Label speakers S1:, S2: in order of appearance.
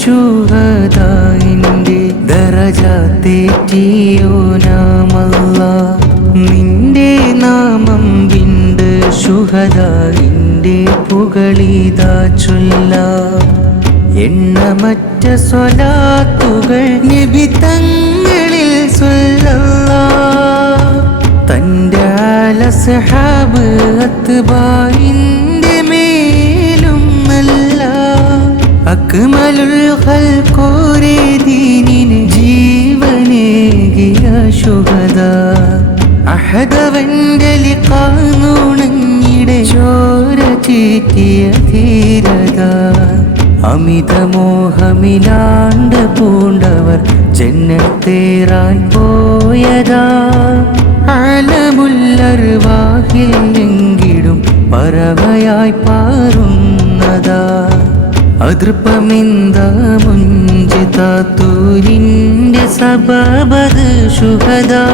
S1: ശുഹദായിന്റെ ദറജ തേറ്റിയോ നാമല്ല. നിന്റെ നാമം വിണ്ട് ശുഹദായിന്റെ പുകളിതാ ചൊല്ല. എണ്ണമറ്റ സ്വലാത്തുകൾ നിബിതങ്ങളിൽ സ്വല്ല തന്റെ അലസഹാബ് അത്ബായി അക്മലുൽ ഖൽഖോരേ ദീനിന് ജീവനേകിയ ശുഹദ അഹദവന്റെ ലിഖാനുണങ്ങിടെ ചോര ചീറ്റിയ ധീരത. അമിതമോഹമിലാണ്ട് പൂണ്ടവർ ജന്നത്തേറാൻ പോയതാ. ആലമുല്ലർവാഹിൽ എങ്കിടും പറവയായി അതൃപ്പമെന്ത മുഞ്ചിതാത്തൂരിന്റെ സബബത് ശുഭദാ